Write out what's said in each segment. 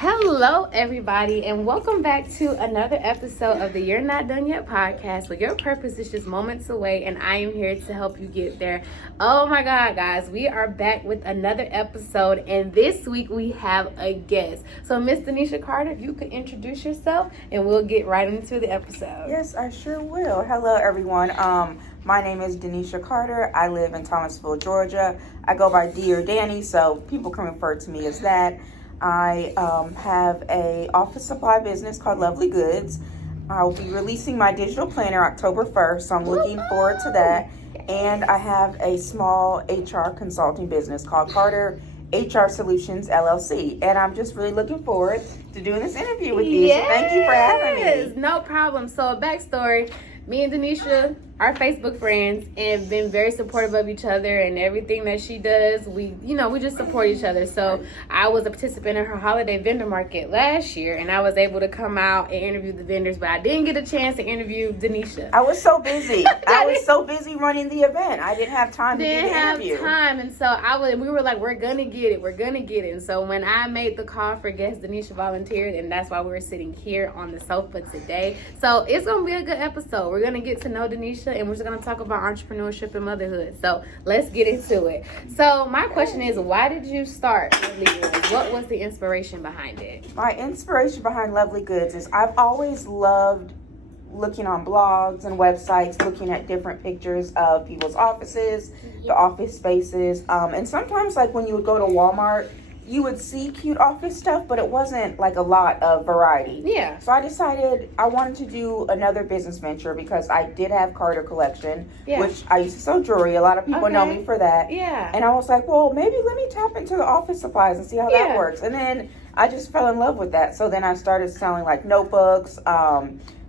Hello, everybody, and welcome back to another episode of the You're Not Done Yet podcast, where your purpose is just moments away, and I am here to help you get there. Oh my God, guys, we are back with another episode, and this week we have a guest. So, Miss Danisha Carter, if you could introduce yourself, and we'll get right into the episode. Yes, I sure will. Hello, everyone. My name is Danisha Carter. I live in Thomasville, Georgia. I go by D or Danny, so people can refer to me as that. I have a office supply business called Lovely Goods. I will be releasing my digital planner October 1st, so I'm looking forward to that. And I have a small HR consulting business called Carter HR Solutions LLC, and I'm just really looking forward to doing this interview with you. Yes. So thank you for having me. No problem. So, a backstory. Me and Danisha are Facebook friends and have been very supportive of each other, and everything that she does, we just support each other. So I was a participant in her holiday vendor market last year, and I was able to come out and interview the vendors, but I didn't get a chance to interview Danisha. I was so busy. I was so busy running the event. I didn't have time to do the interview. Didn't have time, and so we were like, we're gonna get it. And so when I made the call for guest, Danisha volunteered, and that's why we're sitting here on the sofa today. So it's gonna be a good episode. We're gonna get to know Danisha, and we're just going to talk about entrepreneurship and motherhood. So let's get into it. So my question is, why did you start Lovely Goods? What was the inspiration behind it? My inspiration behind Lovely Goods is I've always loved looking on blogs and websites, looking at different pictures of people's offices, the office spaces. And sometimes, like when you would go to Walmart, you would see cute office stuff, but it wasn't like a lot of variety. Yeah. So I decided I wanted to do another business venture because I did have Carter collection, which I used to sell jewelry. A lot of people know me for that. Yeah. And I was like, well, maybe let me tap into the office supplies and see how that works. And then I just fell in love with that. So then I started selling like notebooks,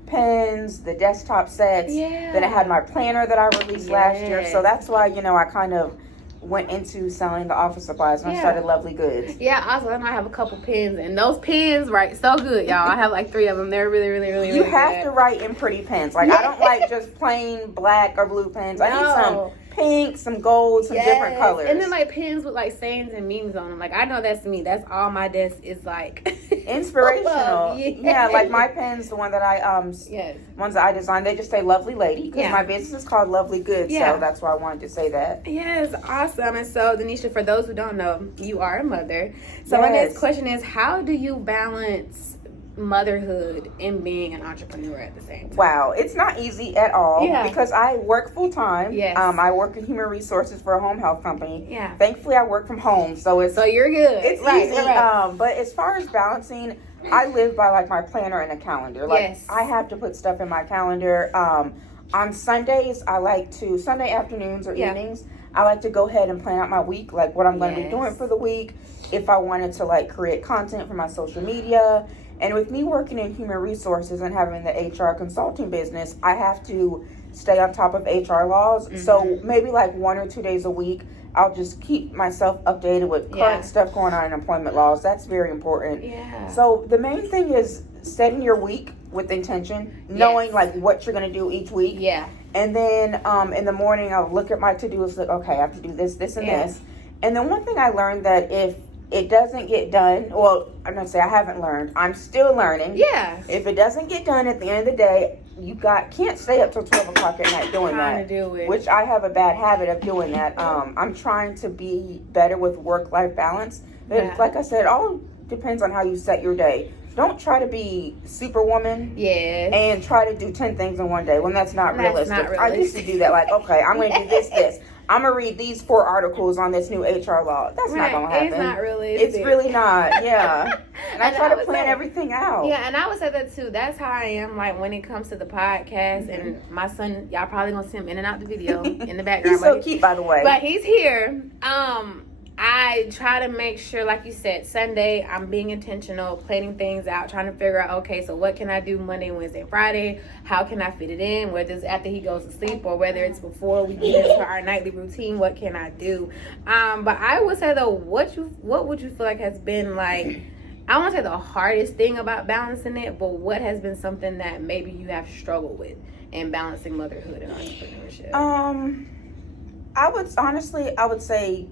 pens, the desktop sets. Yeah. Then I had my planner that I released last year. So that's why, I kind of went into selling the office supplies and I started Lovely Goods. Yeah, also I have a couple pens, and those pens write so good, y'all. I have like 3 of them. They're really You have good. to write in pretty pens. Like I don't like just plain black or blue pens. I need some pink, some gold, some different colors. And then like pens with like sayings and memes on them. Like I know that's me. That's all my desk is like. Inspirational. Yeah, like my pens, the one that I ones that I designed, they just say Lovely Lady because my business is called Lovely Goods, so that's why I wanted to say that. Yes, awesome. And so Danisha, for those who don't know, you are a mother. So my next question is, how do you balance motherhood and being an entrepreneur at the same time? Wow, it's not easy at all because I work full time. Yes. I work in human resources for a home health company. Yeah. Thankfully, I work from home, so you're good. It's easy. Right. But as far as balancing, I live by like my planner and a calendar. Like I have to put stuff in my calendar. On Sundays, Sunday afternoons or evenings, I like to go ahead and plan out my week, like what I'm going to be doing for the week. If I wanted to like create content for my social media. And with me working in human resources and having the HR consulting business, I have to stay on top of HR laws. Mm-hmm. So maybe like 1 or 2 days a week, I'll just keep myself updated with current stuff going on in employment laws. That's very important. Yeah. So the main thing is setting your week with intention, knowing like what you're going to do each week. Yeah. And then in the morning, I'll look at my to-do list, like, okay, I have to do this, this, and this. And then one thing I learned that if it doesn't get done, well, I'm going to say I haven't learned. I'm still learning. Yeah. If it doesn't get done at the end of the day, can't stay up till 12 o'clock at night doing that. Which I have a bad habit of doing that. I'm trying to be better with work-life balance. But like I said, it all depends on how you set your day. Don't try to be superwoman and try to do 10 things in one day when that's not realistic. I used to do that, like, okay, I'm going to do this. I'm going to read these 4 articles on this new HR law. That's not going to happen. It's not realistic. It's really not, And I try to plan everything out. Yeah, and I would say that too. That's how I am, like, when it comes to the podcast. And my son, y'all probably going to see him in and out the video in the background. He's so cute, by the way. But he's here. I try to make sure, like you said, Sunday, I'm being intentional, planning things out, trying to figure out, okay, so what can I do Monday, Wednesday, Friday? How can I fit it in? Whether it's after he goes to sleep or whether it's before we get into our nightly routine, what can I do? But I would say, though, what would you feel like has been, like, I won't say the hardest thing about balancing it, but what has been something that maybe you have struggled with in balancing motherhood and entrepreneurship? I would say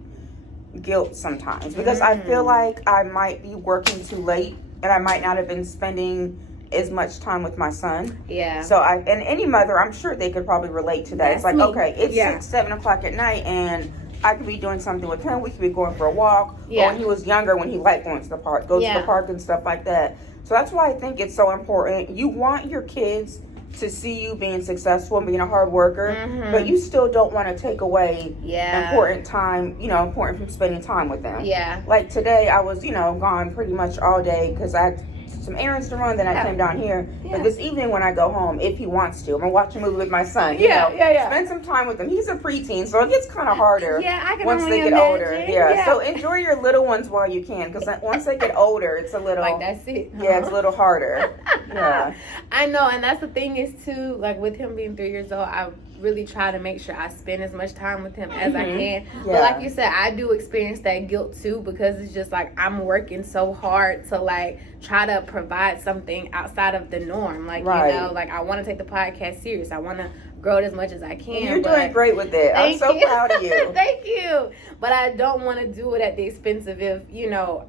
guilt sometimes because I feel like I might be working too late and I might not have been spending as much time with my son. Yeah. So and any mother, I'm sure they could probably relate to that. That's it's like, me. okay, it's 6, 7 o'clock at night, and I could be doing something with him. We could be going for a walk. Yeah. Or when he was younger, when he liked going to the park, go to the park and stuff like that. So that's why I think it's so important. You want your kids to see you being successful and being a hard worker, but you still don't want to take away important time, important from spending time with them. Yeah. Like today, I was, gone pretty much all day because I had some errands to run, then I came down here. But this evening when I go home, if he wants to, I'm going to watch a movie with my son. Spend some time with him. He's a preteen, so it gets kind of harder once they get older. Yeah, so enjoy your little ones while you can, because once they get older, it's a little... Like, that's it. Yeah, it's a little harder. Yeah. I know, and that's the thing is, too, like, with him being 3 years old, I really try to make sure I spend as much time with him as I can. But like you said, I do experience that guilt too, because it's just like I'm working so hard to like try to provide something outside of the norm. Like, like I want to take the podcast serious. I want to grow it as much as I can. You're doing great with it. I'm so proud of you. Thank you. But I don't want to do it at the expense of if,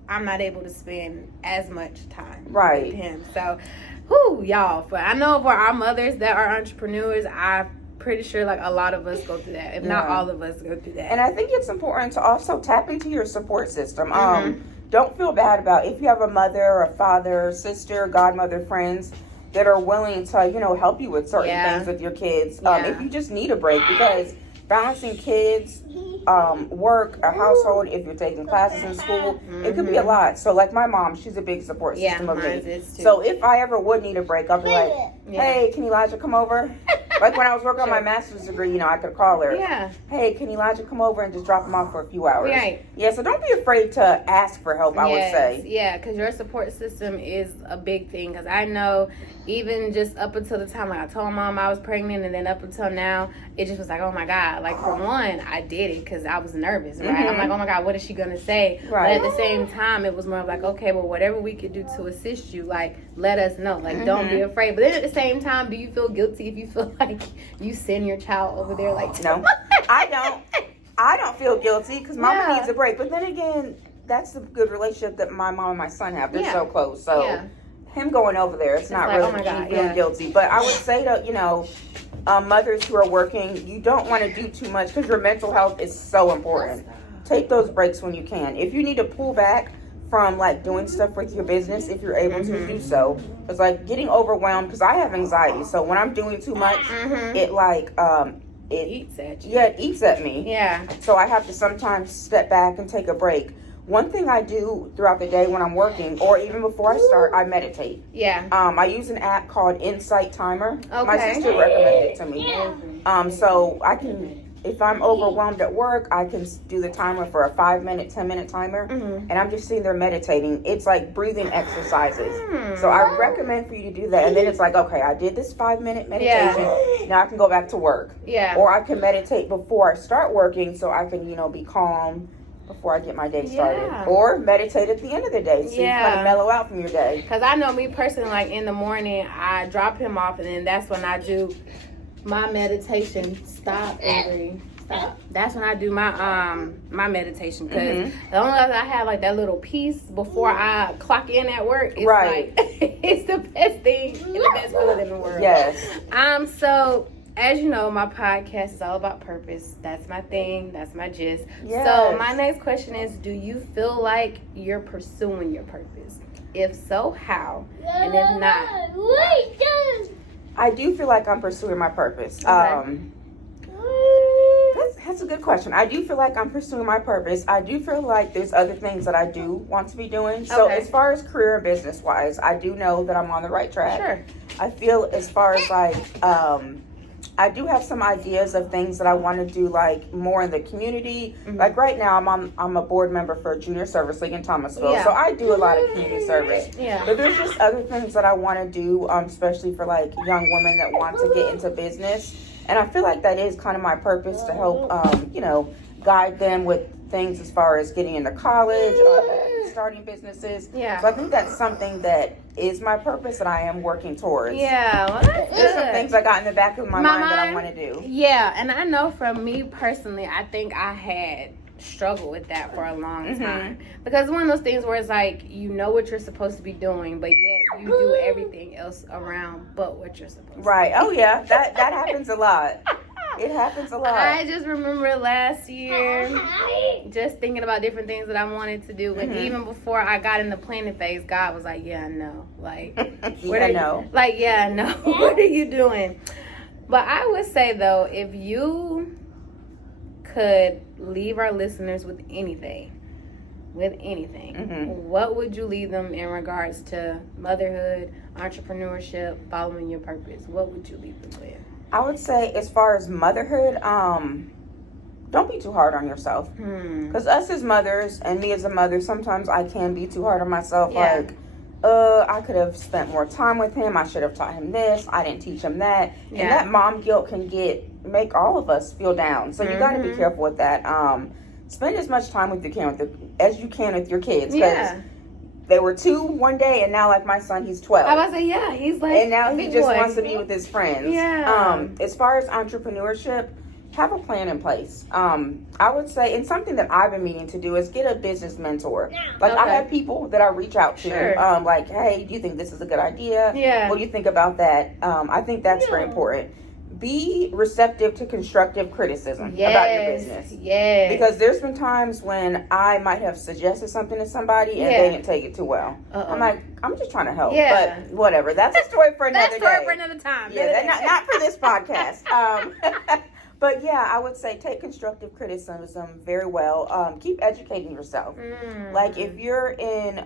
I'm not able to spend as much time with him. So, y'all. But I know for our mothers that are entrepreneurs, I'm pretty sure like a lot of us go through that, if not all of us go through that. And I think it's important to also tap into your support system. Don't feel bad about if you have a mother, a father, sister, godmother, friends that are willing to help you with certain things with your kids. If you just need a break, because balancing kids, work, a household, if you're taking classes in school, it could be a lot. So like my mom, she's a big support system of me. So if I ever would need a break, I'll be like, hey, can Elijah come over? Like when I was working on my master's degree, I could call her. Yeah. Hey, can Elijah come over and just drop him off for a few hours? Right. Yeah, so don't be afraid to ask for help, I would say. Yeah, because your support system is a big thing. Because I know even just up until the time, like I told Mom I was pregnant, and then up until now, it just was like, oh my God. Like for one, I did it because I was nervous, right? I'm like, oh my God, what is she going to say? Right. But at the same time, it was more of like, okay, well, whatever we could do to assist you, like, let us know. Like, don't be afraid. But then at the same time, do you feel guilty if you feel like you send your child over there? Like, no, I don't. I don't feel guilty because Mama needs a break. But then again, that's the good relationship that my mom and my son have. They're so close. So him going over there, it's not like, really oh my God, feeling guilty. But I would say to, mothers who are working, you don't want to do too much because your mental health is so important. Take those breaks when you can. If you need to pull back from like doing stuff with your business, if you're able to do so, it's like getting overwhelmed, because I have anxiety. So when I'm doing too much, it like it eats at you. Yeah, it eats at me. Yeah. So I have to sometimes step back and take a break. One thing I do throughout the day when I'm working, or even before I start, I meditate. Yeah. I use an app called Insight Timer. Okay. My sister recommended it to me. So I can, if I'm overwhelmed at work, I can do the timer for a 5-minute, 10-minute timer, and I'm just sitting there meditating. It's like breathing exercises. So I recommend for you to do that. And then it's like, okay, I did this 5-minute meditation. Now I can go back to work. Yeah. Or I can meditate before I start working, so I can, be calm before I get my day started. Or meditate at the end of the day, so you kind of mellow out from your day. Because I know me personally, like in the morning, I drop him off, and then that's when I do my meditation. Stop. That's when I do my my meditation, because the only other I have like that little piece before I clock in at work. It's like it's the best thing and the best feeling in the world. Yes. So as you know, my podcast is all about purpose. That's my thing. That's my gist. Yes. So my next question is, do you feel like you're pursuing your purpose? If so, how? And if not, I do feel like I'm pursuing my purpose. Okay. That's a good question. I do feel like I'm pursuing my purpose. I do feel like there's other things that I do want to be doing. So as far as career and business wise, I do know that I'm on the right track. Sure. I feel as far as like I do have some ideas of things that I want to do, like more in the community. Like right now, I'm a board member for Junior Service League in Thomasville, so I do a lot of community service. But there's just other things that I want to do, especially for like young women that want to get into business. And I feel like that is kind of my purpose, to help, guide them with things as far as getting into college, starting businesses. So I think that's something that is my purpose that I am working towards. Well, that's There's some things I got in the back of my mind that I want to do. And I know from me personally, I think I had struggled with that for a long time. Because it's one of those things where it's like, you know what you're supposed to be doing, but yet you do everything else around but what you're supposed to do. Right. Oh, yeah. That happens a lot. It happens a lot. I just remember last year just thinking about different things that I wanted to do. And even before I got in the planning phase, God was like, yeah, I know. Like, what are you, like, yeah, I know. What are you doing? But I would say, though, if you could leave our listeners with anything, what would you leave them in regards to motherhood, entrepreneurship, following your purpose? What would you leave them with? I would say, as far as motherhood, don't be too hard on yourself. Because us as mothers, and me as a mother, sometimes I can be too hard on myself. Yeah. Like, I could have spent more time with him. I should have taught him this. I didn't teach him that. Yeah. And that mom guilt can make all of us feel down. So you got to be careful with that. Spend as much time with as you can with your kids. Yeah. They were 2 one day, and now, like, my son, he's 12. I was about to say, yeah, he's like, and now he just wants to be with his friends. Yeah. As far as entrepreneurship, have a plan in place. I would say, and something that I've been meaning to do is get a business mentor. Like, I have people that I reach out to. Sure. Like, hey, do you think this is a good idea? Yeah. What do you think about that? I think that's very important. Be receptive to constructive criticism about your business. Yes. Because there's been times when I might have suggested something to somebody and they didn't take it too well. I'm like, I'm just trying to help. Yeah. But whatever. That's a story for another day. That's a story for another time. Yeah, not for this podcast. But yeah, I would say take constructive criticism very well. Keep educating yourself. Like, if you're in,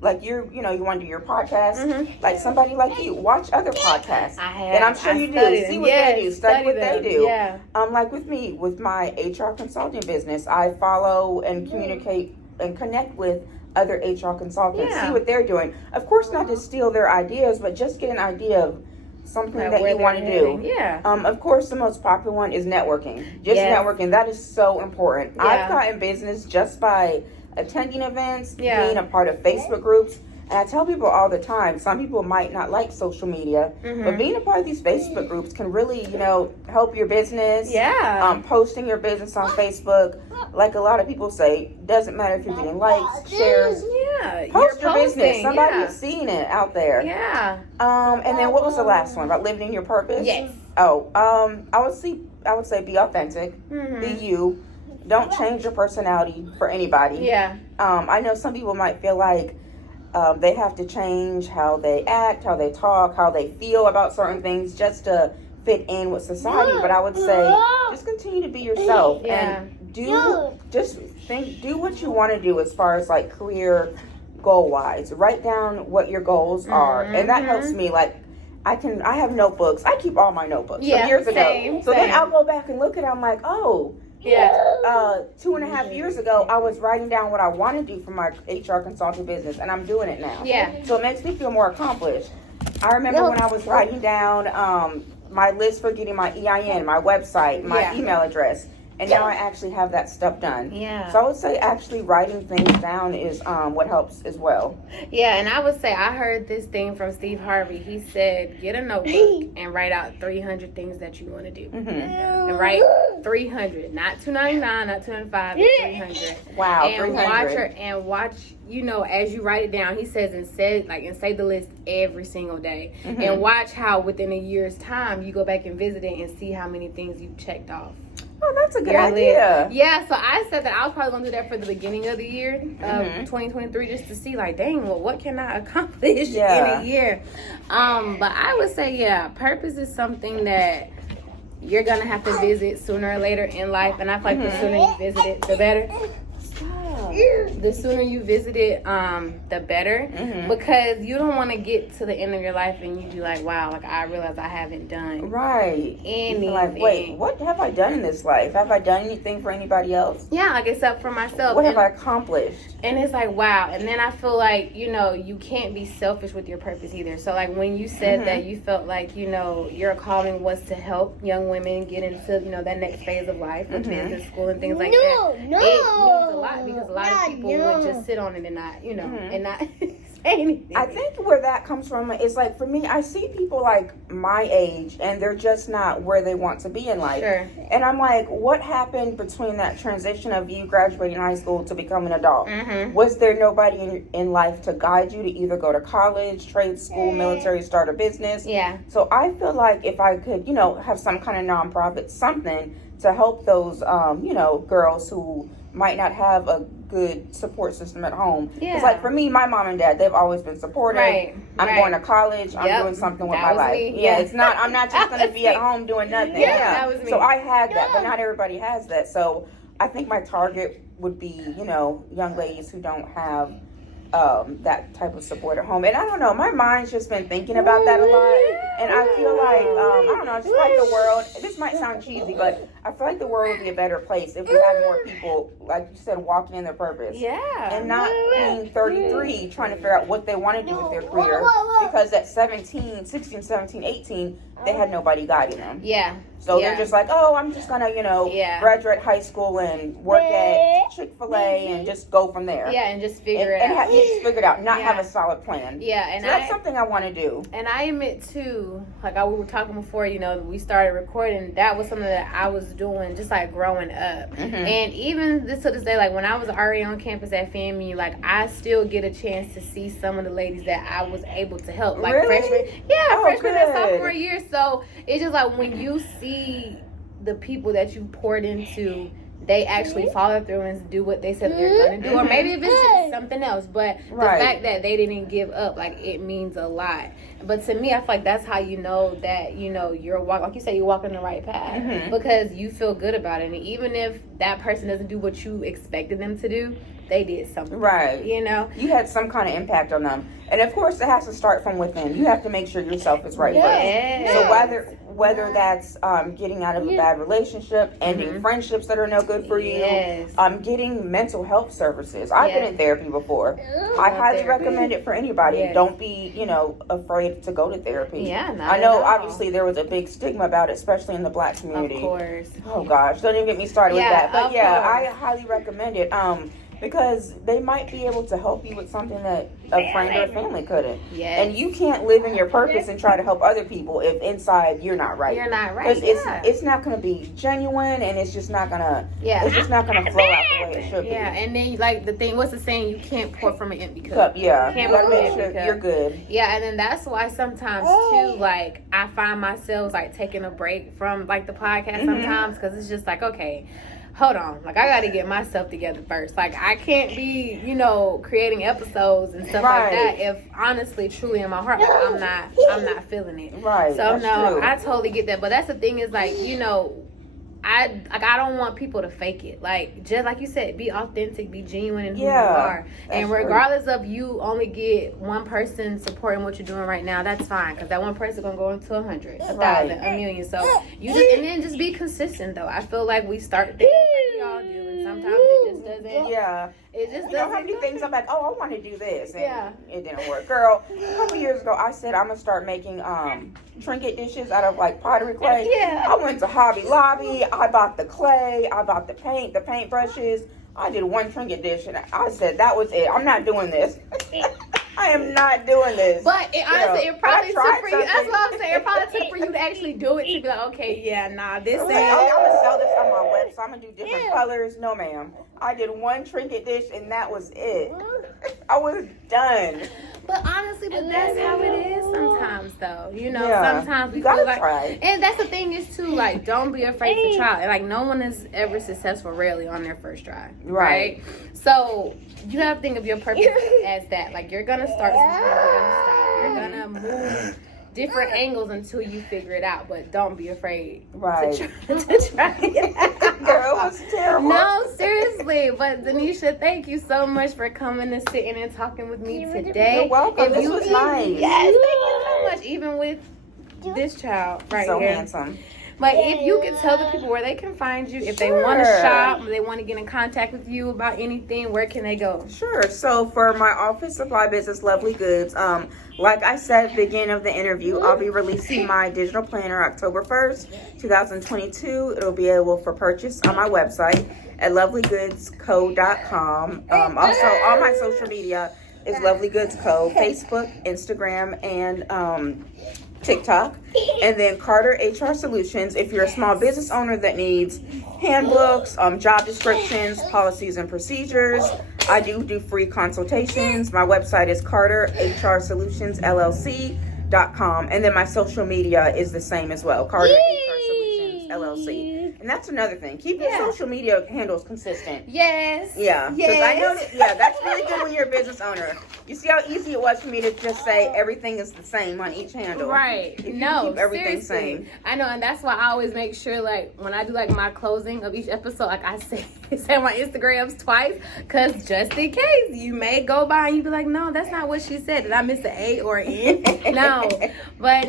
like, you want to do your podcast, like somebody like you, watch other podcasts. And I'm sure you do. See what they do. Study what they do. Yeah. Like with me, with my HR consulting business, I follow and communicate and connect with other HR consultants. See what they're doing. Of course, not to steal their ideas, but just get an idea of something that you want to do. Yeah. Of course, the most popular one is networking. Just networking. That is so important. Yeah. I've gotten business just by attending events, being a part of Facebook groups. And I tell people all the time, some people might not like social media, but being a part of these Facebook groups can really, help your business. Yeah. Posting your business on Facebook, like a lot of people say, doesn't matter if you're getting likes, shares. Yeah. Post your business. Somebody's seeing it out there. Yeah. And then what was the last one about living in your purpose? Yes. Oh, I would say be authentic, be you. Don't change your personality for anybody. Yeah. I know some people might feel like they have to change how they act, how they talk, how they feel about certain things just to fit in with society. But I would say just continue to be yourself and do what you want to do as far as like career goal wise. Write down what your goals are, and that helps me. Like I have notebooks. I keep all my notebooks from years ago. So then I'll go back and look at it. I'm like, oh. Yeah. 2.5 years ago, I was writing down what I want to do for my HR consulting business, and I'm doing it now. Yeah. So it makes me feel more accomplished. I remember when I was writing down my list for getting my EIN, my website, my email address, and now I actually have that stuff done. Yeah. So I would say actually writing things down is what helps as well. Yeah, and I would say I heard this thing from Steve Harvey. He said, get a notebook and write out 300 things that you want to do. And write 300, not 299, not 295, 300. Wow, and 300. Watch, as you write it down, he says, and say the list every single day. And watch how within a year's time you go back and visit it and see how many things you've checked off. Oh, that's a good idea. Yeah, so I said that I was probably going to do that for the beginning of the year, 2023, just to see, like, dang, well, what can I accomplish in a year? But I would say, purpose is something that you're going to have to visit sooner or later in life. And I feel like the sooner you visit it, the better. The sooner you visit it, the better. Because you don't want to get to the end of your life and you be like, wow, like I realize I haven't done anything. Like, wait, what have I done in this life? Have I done anything for anybody else? Yeah, like except for myself. What have I accomplished? And it's like, wow. And then I feel like, you can't be selfish with your purpose either. So like when you said that you felt like, your calling was to help young women get into, that next phase of life, with business school and things like that. It means a lot because a lot of people would just sit on it and not, and not anything. I think where that comes from is like, for me, I see people like my age and they're just not where they want to be in life. Sure. And I'm like, what happened between that transition of you graduating high school to becoming an adult? Mm-hmm. Was there nobody in life to guide you to either go to college, trade school, military, start a business? Yeah. So I feel like if I could, have some kind of nonprofit, something to help those, girls who might not have a good support system at home. Yeah. It's like, for me, my mom and dad, they've always been supportive. Right. I'm going to college. I'm doing something with my life. Me. Yeah, I'm not just going to be at home doing nothing. Yeah, that was me. So I had that, but not everybody has that. So I think my target would be, young ladies who don't have that type of support at home. And I don't know, my mind's just been thinking about that a lot. And I feel like, I don't know, I just like the world, this might sound cheesy, but I feel like the world would be a better place if we had more people, like you said, walking in their purpose. Yeah. And not being 33, trying to figure out what they want to do with their career. Because at 16, 17, 18, they had nobody guiding them. Yeah. So they're just like, oh, I'm just going to, graduate high school and work at Chick-fil-A and just go from there. Yeah, and just figure it out. And just figure it out, not have a solid plan. Yeah, and so that's something I want to do. And I admit, too, like we were talking before, we started recording, that was something that I was doing just like growing up. Mm-hmm. And even to this day, like when I was already on campus at FAMU, like I still get a chance to see some of the ladies that I was able to help. Like really? freshman and sophomore year. So it's just like when you see the people that you poured into, they actually follow through and do what they said they're going to do. Or maybe if it's just something else. But the fact that they didn't give up, like, it means a lot. But to me, I feel like that's how you know that, you're walking, like you say, you're walking the right path. Mm-hmm. Because you feel good about it. And even if that person doesn't do what you expected them to do, they did something. Right. You had some kind of impact on them. And of course, it has to start from within. You have to make sure yourself is right first. So whether that's getting out of a bad relationship, ending friendships that are no good for you, getting mental health services. I've been in therapy before. I highly recommend it for anybody. Don't be, afraid to go to therapy. Yeah, I know obviously there was a big stigma about it, especially in the Black community. Of course. Oh gosh, don't even get me started with that. But I course. highly recommend it. Because they might be able to help you with something that a friend or a family couldn't. Yes. And you can't live in your purpose and try to help other people if inside you're not right. You're not right. Because it's not going to be genuine, and it's just not going to. It's just not going to flow out the way it should be. Yeah, and then like the thing, what's the saying? You can't pour from an empty cup. Yeah, you gotta make sure you're good. Yeah, and then that's why sometimes too, like I find myself like taking a break from like the podcast sometimes, because it's just like, okay, hold on, like I gotta get myself together first. Like I can't be, creating episodes and stuff like that if honestly, truly in my heart, like I'm not feeling it. Right. So true. I totally get that. But that's the thing is like, I don't want people to fake it. Like, just like you said, be authentic, be genuine in who you are. And regardless of you only get one person supporting what you're doing right now, that's fine. Because that one person going to go into 100, 1,000, a million. So, and then just be consistent, though. I feel like we start things like we all do. And sometimes it just doesn't. Yeah. It just doesn't. How many things I'm like, I want to do this. And it didn't work. Girl, a couple years ago, I said I'm going to start making trinket dishes out of like pottery clay. Yeah. I went to Hobby Lobby. I bought the clay. I bought the paint brushes. I did one trinket dish and I said that was it. I'm not doing this. I am not doing this. But honestly, it probably took for you. That's what I'm saying. It probably took for you to actually do it, to be like, okay, this ain't. I'm gonna sell this on my website. I'm gonna do different colors. No, ma'am. I did one trinket dish and that was it. I was done. But honestly, that's how it is sometimes, though. Sometimes we gotta feel like, try. And that's the thing is too, like, don't be afraid to try. And like, no one is ever successful rarely on their first try, right? So you have to think of your purpose as that. Like, you're gonna start something, you're gonna stop, you're gonna move different angles until you figure it out. But don't be afraid to try it. Girl, it was terrible. No, seriously. But Danisha, thank you so much for coming and sitting and talking with me today. You're welcome. This was nice. Yes, thank you so much. Even with this child right so here. So handsome. But if you could tell the people where they can find you, if they want to shop, they want to get in contact with you about anything, where can they go? Sure. So for my office supply business, Lovely Goods, like I said at the beginning of the interview, I'll be releasing my digital planner October 1st, 2022. It'll be available for purchase on my website at lovelygoodsco.com. Also, on my social media, is Lovely Goods Co. Facebook, Instagram, and TikTok. And then Carter HR Solutions. If you're a small business owner that needs handbooks, job descriptions, policies, and procedures, I do free consultations. My website is carterhrsolutions.llc.com. And then my social media is the same as well, Carter HR Solutions LLC. And that's another thing. Keep your social media handles consistent. Yes. Yeah. Because I know that, that's really good when you're a business owner. You see how easy it was for me to just say everything is the same on each handle. Right. If you keep everything same. I know, and that's why I always make sure, like, when I do, like, my closing of each episode, like, I say my Instagrams twice, because just in case you may go by and you be like, no, that's not what she said. Did I miss an A or an N? No. But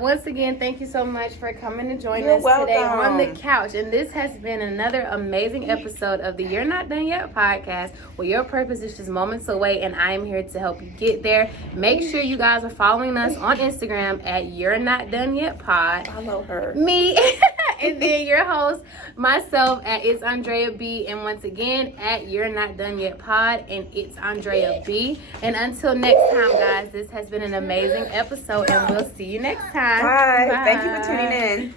once again, thank you so much for coming to join us today on the couch. And this has been another amazing episode of the You're Not Done Yet podcast, where your purpose is just moments away, and I am here to help you get there. Make sure you guys are following us on Instagram at You're Not Done Yet Pod. Follow her. Me. And then your host, myself, at It's Andrea B. And once again, at You're Not Done Yet Pod, and It's Andrea B. And until next time, guys, this has been an amazing episode, and we'll see you next time. Bye. Thank you for tuning in.